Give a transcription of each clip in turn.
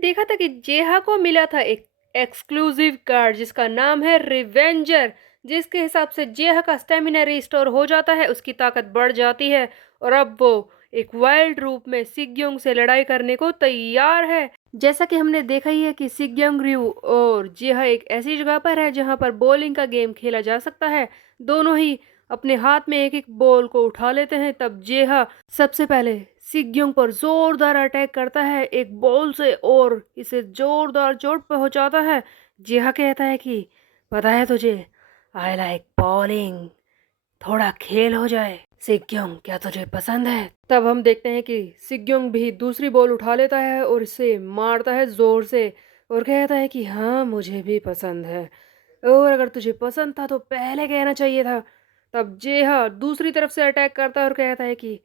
देखा था कि जेहा को मिला था एक एक्सक्लूसिव कार्ड जिसका नाम है रिवेंजर, जिसके हिसाब से जेहा का स्टेमिना रिस्टोर हो जाता है, उसकी ताकत बढ़ जाती है और अब वो एक वाइल्ड रूप में सिग्योंग से लड़ाई करने को तैयार है। जैसा कि हमने देखा ही है कि सिग्योंग रयू और जेहा एक ऐसी जगह पर है जहां पर बॉलिंग का गेम खेला जा सकता है। दोनों ही अपने हाथ में एक एक बॉल को उठा लेते हैं। तब जेहा सबसे पहले सिग्योंग पर जोरदार अटैक करता है एक बॉल से और इसे जोरदार चोट पहुंचाता है। जेहा कहता है कि पता है तुझे, आई लाइक बॉलिंग, थोड़ा खेल हो जाए। सिग्योंग, क्या तुझे पसंद है? तब हम देखते हैं कि सिग्योंग भी दूसरी बॉल उठा लेता है और इसे मारता है जोर से और कहता है कि हाँ, मुझे भी पसंद है, और अगर तुझे पसंद था तो पहले कहना चाहिए था। तब जेहा दूसरी तरफ से अटैक करता है और कहता है कि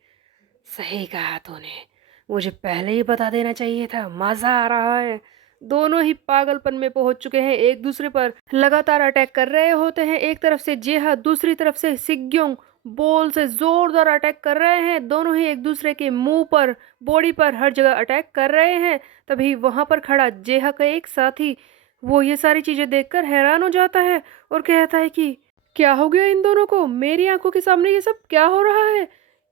सही कहा तूने, मुझे पहले ही बता देना चाहिए था, मजा आ रहा है। दोनों ही पागलपन में पहुंच चुके हैं, एक दूसरे पर लगातार अटैक कर रहे होते हैं। एक तरफ से जेहा, दूसरी तरफ से सिग्योंग बॉल से जोरदार अटैक कर रहे हैं। दोनों ही एक दूसरे के मुंह पर, बॉडी पर, हर जगह अटैक कर रहे हैं। तभी वहां पर खड़ा जेहा का एक साथी, वो ये सारी चीजें देखकर हैरान हो जाता है और कहता है कि क्या हो गया इन दोनों को? मेरी आंखों के सामने ये सब क्या हो रहा है?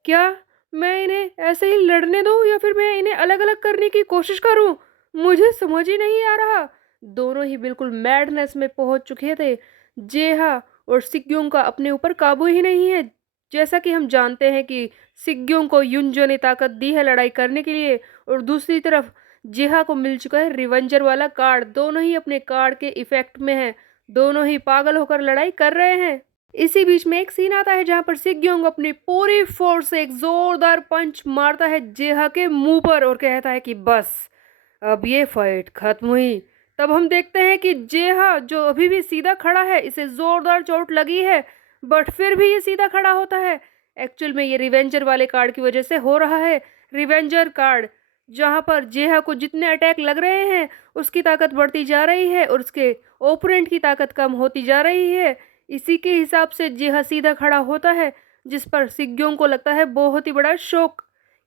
क्या मैं इन्हें ऐसे ही लड़ने दूं या फिर मैं इन्हें अलग अलग करने की कोशिश करूं? मुझे समझ ही नहीं आ रहा। दोनों ही बिल्कुल मैडनेस में पहुंच चुके थे। जेहा और सिग्योंग का अपने ऊपर काबू ही नहीं है। जैसा कि हम जानते हैं कि सिग्योंग को युनजो ने ताकत दी है लड़ाई करने के लिए, और दूसरी तरफ जेहा को मिल चुका है रिवेंजर वाला कार्ड। दोनों ही अपने कार्ड के इफेक्ट में हैं। दोनों ही पागल होकर लड़ाई कर रहे हैं। इसी बीच में एक सीन आता है जहां पर सिग्योंग अपनी पूरी फोर्स से एक जोरदार पंच मारता है जेहा के मुंह पर और कहता है कि बस, अब ये फाइट खत्म हुई। तब हम देखते हैं कि जेहा, जो अभी भी सीधा खड़ा है, इसे जोरदार चोट लगी है बट फिर भी ये सीधा खड़ा होता है। एक्चुअल में ये रिवेंजर वाले कार्ड की वजह से हो रहा है। रिवेंजर कार्ड, जहां पर जेहा को जितने अटैक लग रहे हैं उसकी ताकत बढ़ती जा रही है और उसके ओपोनेंट की ताकत कम होती जा रही है। इसी के हिसाब से जेहा सीधा खड़ा होता है, जिस पर सिग्योंग को लगता है बहुत ही बड़ा शौक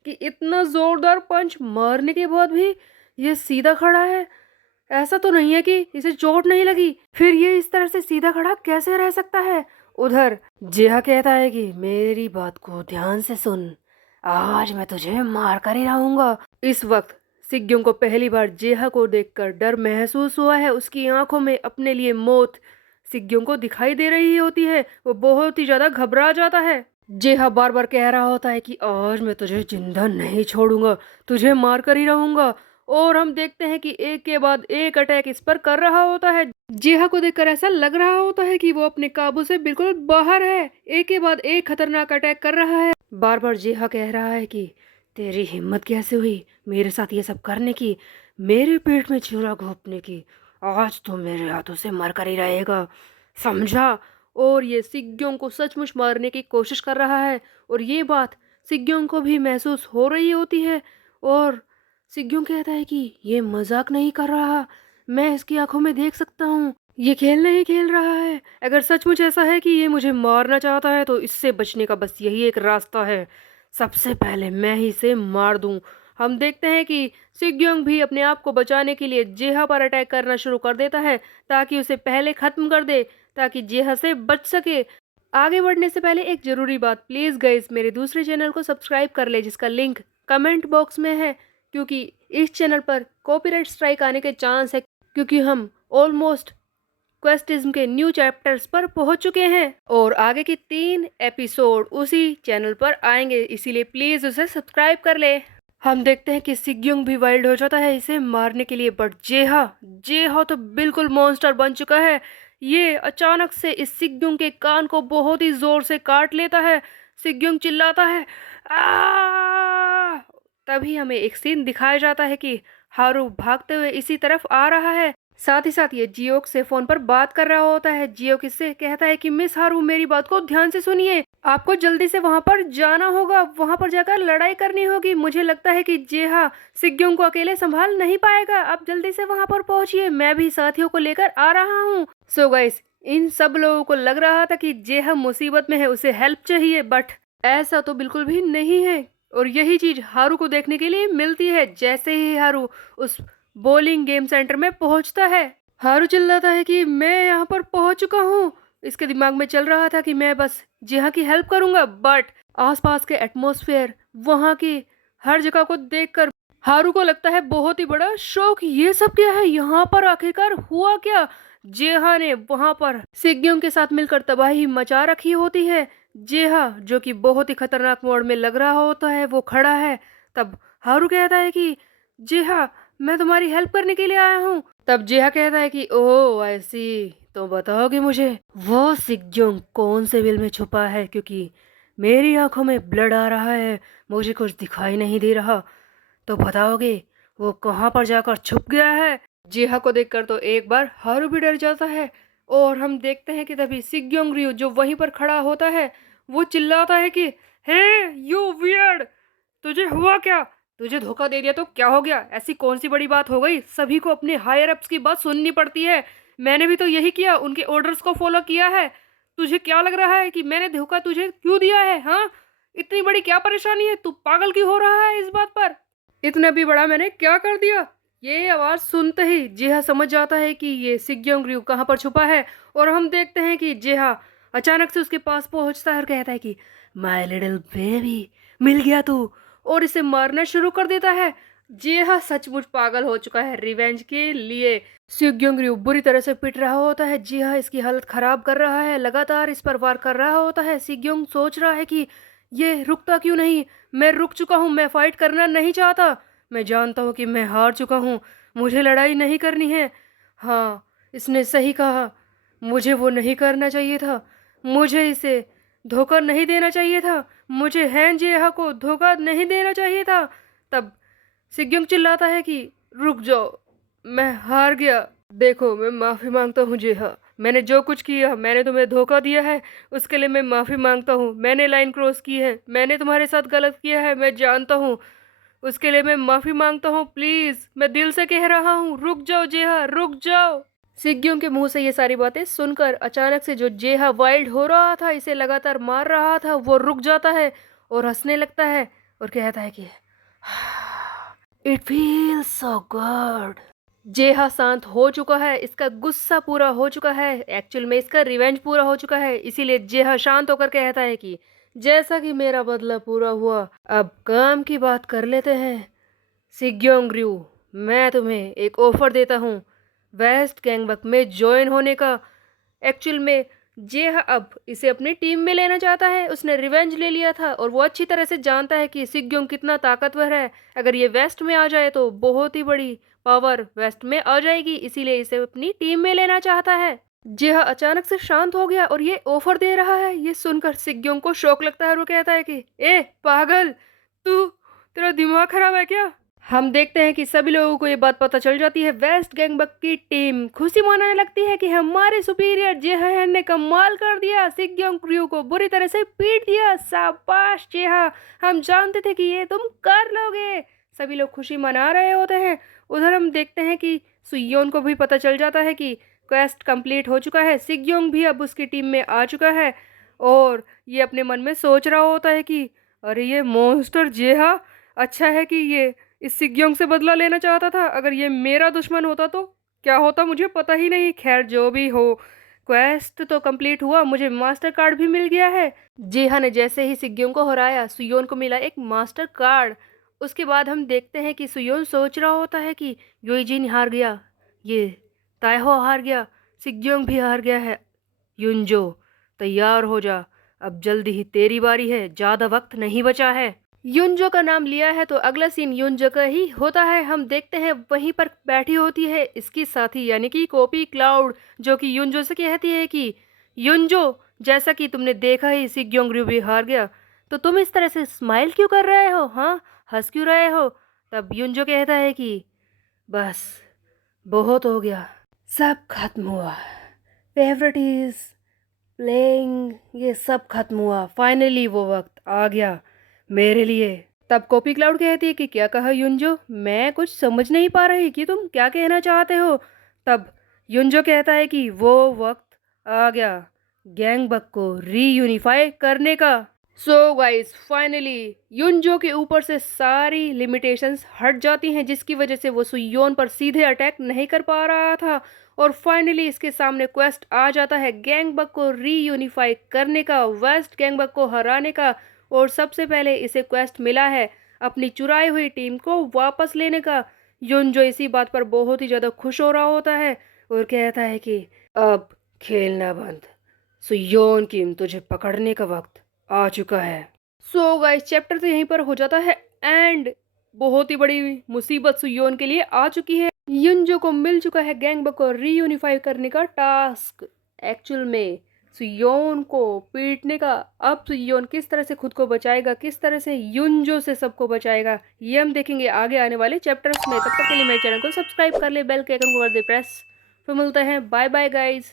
कि इतना जोरदार पंच मारने के बाद भी ये सीधा खड़ा है। ऐसा तो नहीं है कि इसे चोट नहीं लगी, फिर ये इस तरह से सीधा खड़ा कैसे रह सकता है? उधर जेहा कहता है कि मेरी बात को ध्यान से सुन, आज मैं तुझे मार कर ही रहूंगा। इस वक्त सिग्योंग को पहली बार जेहा को देखकर डर महसूस हुआ है। उसकी आंखों में अपने लिए मौत सिग्योंग को दिखाई दे रही होती है। वो बहुत ही ज्यादा घबरा जाता है। जेहा बार बार कह रहा होता है कि आज मैं तुझे जिंदा नहीं छोड़ूंगा, तुझे मार कर ही रहूंगा। और हम देखते हैं कि एक के बाद एक अटैक इस पर कर रहा होता है। जेहा को देखकर ऐसा लग रहा होता है कि वो अपने काबू से बिल्कुल बाहर है। एक के बाद एक खतरनाक अटैक कर रहा है। बार बार जेहा कह रहा है कि तेरी हिम्मत कैसे हुई मेरे साथ ये सब करने की, मेरे पेट में छुरा घोंपने की? आज तो मेरे हाथों से मर कर ही रहेगा, समझा? और ये सिग्योंग को सचमुच मारने की कोशिश कर रहा है और ये बात सिग्योंग को भी महसूस हो रही होती है। और सिग्योंग कहता है कि ये मजाक नहीं कर रहा, मैं इसकी आंखों में देख सकता हूँ, ये खेल नहीं खेल रहा है। अगर सचमुच ऐसा है कि ये मुझे मारना चाहता है तो इससे बचने का बस यही एक रास्ता है, सबसे पहले मैं ही इसे मार दूं। हम देखते हैं कि सिग्योंग भी अपने आप को बचाने के लिए जेहा पर अटैक करना शुरू कर देता है ताकि उसे पहले खत्म कर दे, ताकि जेहा से बच सके। आगे बढ़ने से पहले एक जरूरी बात, प्लीज गाइस मेरे दूसरे चैनल को सब्सक्राइब कर ले जिसका लिंक कमेंट बॉक्स में है, क्योंकि इस चैनल पर कॉपीराइट स्ट्राइक आने के चांस है, क्योंकि हम ऑलमोस्ट क्वेस्टिज्म के न्यू चैप्टर्स पर पहुंच चुके हैं और आगे की 3 एपिसोड उसी चैनल पर आएंगे, इसीलिए प्लीज उसे सब्सक्राइब कर ले। हम देखते हैं कि सिग्योंग भी वाइल्ड हो जाता है इसे मारने के लिए, बट जेहा जेहा तो बिल्कुल मॉन्स्टर बन चुका है। ये अचानक से इस सिग्योंग के कान को बहुत ही जोर से काट लेता है। सिग्योंग चिल्लाता है आ! तभी हमें एक सीन दिखाया जाता है कि हारू भागते हुए इसी तरफ आ रहा है। साथ ही साथ ये जियोक से फोन पर बात कर रहा होता है। जियोक इससे कहता है कि मिस हारू, मेरी बात को ध्यान से सुनिए, आपको जल्दी से वहां पर जाना होगा, वहां पर जाकर लड़ाई करनी होगी। मुझे लगता है कि जेहा सिग्योंग को अकेले संभाल नहीं पाएगा, आप जल्दी से वहां पर पहुंचिए, मैं भी साथियों को लेकर आ रहा हूँ। सो गाइस, इन सब लोगों को लग रहा था कि जेहा मुसीबत में है, उसे हेल्प चाहिए, बट ऐसा तो बिल्कुल भी नहीं है। और यही चीज हारू को देखने के लिए मिलती है। जैसे ही हारू उस बॉलिंग गेम सेंटर में पहुंचता है। हारू चिल्लाता है कि मैं यहाँ पर पहुंच चुका हूँ। इसके दिमाग में चल रहा था कि मैं बस जिहा की हेल्प करूंगा, बट आसपास के एटमॉस्फेयर, वहां की हर जगह को देखकर हारू को लगता है बहुत ही बड़ा शौक। ये सब क्या है, यहाँ पर आखिरकार हुआ क्या? जेहा ने वहां पर सिग्योंग के साथ मिलकर तबाही मचा रखी होती है। जेहा जो कि बहुत ही खतरनाक मोड़ में लग रहा होता है, वो खड़ा है। तब हारू कहता है कि जेहा, मैं तुम्हारी हेल्प करने के लिए आया हूँ। तब जेहा कहता है कि ओह ऐसी, तो बताओगे मुझे वो सिग्योंग कौन से बिल में छुपा है, क्योंकि मेरी आंखों में ब्लड आ रहा है, मुझे कुछ दिखाई नहीं दे रहा। तो बताओगे वो कहाँ पर जाकर छुप गया है? जेहा को देखकर तो एक बार हारू भी डर जाता है। और हम देखते हैं कि तभी सिग्योंग रयू जो वहीं पर खड़ा होता है, वो चिल्लाता है कि हे यू वियर्ड, तुझे हुआ क्या? तुझे धोखा दे दिया तो क्या हो गया? ऐसी कौन सी बड़ी बात हो गई? सभी को अपने हायर अप्स की बात सुननी पड़ती है। मैंने भी तो यही किया, उनके ऑर्डर्स को फॉलो किया है। तुझे क्या लग रहा है कि मैंने धोखा तुझे क्यों दिया है? हाँ, इतनी बड़ी क्या परेशानी है? तू पागल क्यों हो रहा है इस बात पर? इतना भी बड़ा मैंने क्या कर दिया? ये आवाज सुनते ही जेहा समझ जाता है कि ये सिग्योंग रयू कहाँ पर छुपा है। और हम देखते हैं कि जेहा अचानक से उसके पास पहुंचता है और कहता है कि माय लिटिल बेबी, मिल गया तू, और इसे मारना शुरू कर देता है। जेहा सचमुच पागल हो चुका है रिवेंज के लिए। सिग्योंग रयू बुरी तरह से पिट रहा होता है। जेहा इसकी हालत खराब कर रहा है, लगातार इस पर वार कर रहा होता है। सिग्योंग सोच रहा है कि ये रुकता क्यों नहीं? मैं रुक चुका हूँ, मैं फाइट करना नहीं चाहता। मैं जानता हूँ कि मैं हार चुका हूँ, मुझे लड़ाई नहीं करनी है। हाँ, इसने सही कहा, मुझे वो नहीं करना चाहिए था। मुझे इसे धोखा नहीं देना चाहिए था। मुझे हैन जेहा को धोखा नहीं देना चाहिए था। तब सिग्योंग चिल्लाता है कि रुक जाओ, मैं हार गया। देखो, मैं माफ़ी मांगता हूँ जेहा, मैंने जो कुछ किया, मैंने तुम्हें धोखा दिया है, उसके लिए मैं माफ़ी मांगता हूँ। मैंने लाइन क्रॉस की है, मैंने तुम्हारे साथ गलत किया है, मैं जानता हूँ। उसके लिए मैं माफ़ी मांगता हूँ, प्लीज़, मैं दिल से कह रहा हूँ, रुक जाओ जेहा, रुक जाओ। सिग्योंग के मुंह से ये सारी बातें सुनकर अचानक से जो जेहा वाइल्ड हो रहा था, इसे लगातार मार रहा था, वो रुक जाता है और हंसने लगता है और कहता है कि इट फील्स सो गुड। जेहा शांत हो चुका है, इसका गुस्सा पूरा हो चुका है, एक्चुअल में इसका रिवेंज पूरा हो चुका है। इसीलिए जेहा शांत होकर कहता है कि जैसा कि मेरा बदला पूरा हुआ, अब काम की बात कर लेते हैं। सिग्योंग रयू, मैं तुम्हें एक ऑफर देता हूँ वेस्ट गैंगबक में ज्वाइन होने का। एक्चुअल में जेह अब इसे अपनी टीम में लेना चाहता है। उसने रिवेंज ले लिया था और वो अच्छी तरह से जानता है कि सिग्योंग कितना ताकतवर है। अगर ये वेस्ट में आ जाए तो बहुत ही बड़ी पावर वेस्ट में आ जाएगी, इसीलिए इसे अपनी टीम में लेना चाहता है। जेह अचानक से शांत हो गया और ये ऑफर दे रहा है। ये सुनकर सिग्योंग को शौक लगता है और वो कहता है कि ए पागल, तू, तेरा दिमाग खराब है क्या? हम देखते हैं कि सभी लोगों को ये बात पता चल जाती है। वेस्ट गैंगबक की टीम खुशी मनाने लगती है कि हमारे सुपीरियर जेहा ने कमाल कर दिया, सिग्योंग क्रू को बुरी तरह से पीट दिया, शाबाश जेहा, हम जानते थे कि ये तुम कर लोगे। सभी लोग खुशी मना रहे होते हैं। उधर हम देखते हैं कि सुयोन को भी पता चल जाता है कि क्वेस्ट कंप्लीट हो चुका है। सिग्योंग भी अब उसकी टीम में आ चुका है और ये अपने मन में सोच रहा होता है कि अरे ये मॉन्स्टर जेहा, अच्छा है कि ये इस सिग्योंग से बदला लेना चाहता था। अगर ये मेरा दुश्मन होता तो क्या होता मुझे पता ही नहीं। खैर जो भी हो, क्वेस्ट तो कंप्लीट हुआ, मुझे मास्टर कार्ड भी मिल गया है। जेहा ने जैसे ही सिग्योंग को हराया, सुयोन को मिला एक मास्टर कार्ड। उसके बाद हम देखते हैं कि सुयोन सोच रहा होता है कि योइजिन हार गया, ये ताइहो हार गया, सिग्योंग भी हार गया है। युनजो, तैयार हो जा, अब जल्दी ही तेरी बारी है, ज़्यादा वक्त नहीं बचा है। युनजो का नाम लिया है तो अगला सीन युनजो का ही होता है। हम देखते हैं वहीं पर बैठी होती है इसकी साथी यानी कि कॉपी क्लाउड, जो कि युनजो से कहती है कि युनजो, जैसा कि तुमने देखा ही सिग्योंग रयू भी हार गया, तो तुम इस तरह से स्माइल क्यों कर रहे हो? हाँ, हंस क्यों रहे हो? तब युनजो कहता है कि बस बहुत हो गया, सब खत्म हुआ, फेवरेट इज प्लेइंग, ये सब खत्म हुआ, फाइनली वो वक्त आ गया मेरे लिए। तब कॉपी क्लाउड कहती है कि क्या कहा युनजो, मैं कुछ समझ नहीं पा रही कि तुम क्या कहना चाहते हो। तब युनजो कहता है कि वो वक्त आ गया गैंगबक को रीयूनिफाई करने का। सो गाइस फाइनली युनजो के ऊपर से सारी लिमिटेशंस हट जाती हैं, जिसकी वजह से वो सुयोन पर सीधे अटैक नहीं कर पा रहा था। और फाइनली इसके सामने क्वेस्ट आ जाता है गैंगबक को रीयूनिफाई करने का, वेस्ट गैंगबक को हराने का। और सबसे पहले इसे क्वेस्ट मिला है अपनी चुराई हुई टीम को वापस लेने का। युनजो इसी बात पर बहुत ही ज़्यादा खुश हो रहा होता है और कहता है कि अब खेलना बंद, सुयोन किम तुझे पकड़ने का वक्त आ चुका है। सो गाइस चैप्टर तो यहीं पर हो जाता है एंड। बहुत ही बड़ी मुसीबत सुयोन के लिए आ चुकी है। युनजो को मिल चुका है गैंगबक को रीयूनिफाई करने का टास्क। एक्चुअल में सुयोन को पीटने का। अब सुयोन किस तरह से खुद को बचाएगा, किस तरह से युनजो से सबको बचाएगा, ये हम देखेंगे आगे आने वाले चैप्टर्स में। तब तक के लिए मेरे चैनल को सब्सक्राइब कर ले, बेल के आइकन को कर दे प्रेस। फिर मिलते हैं, बाय बाय गाइज।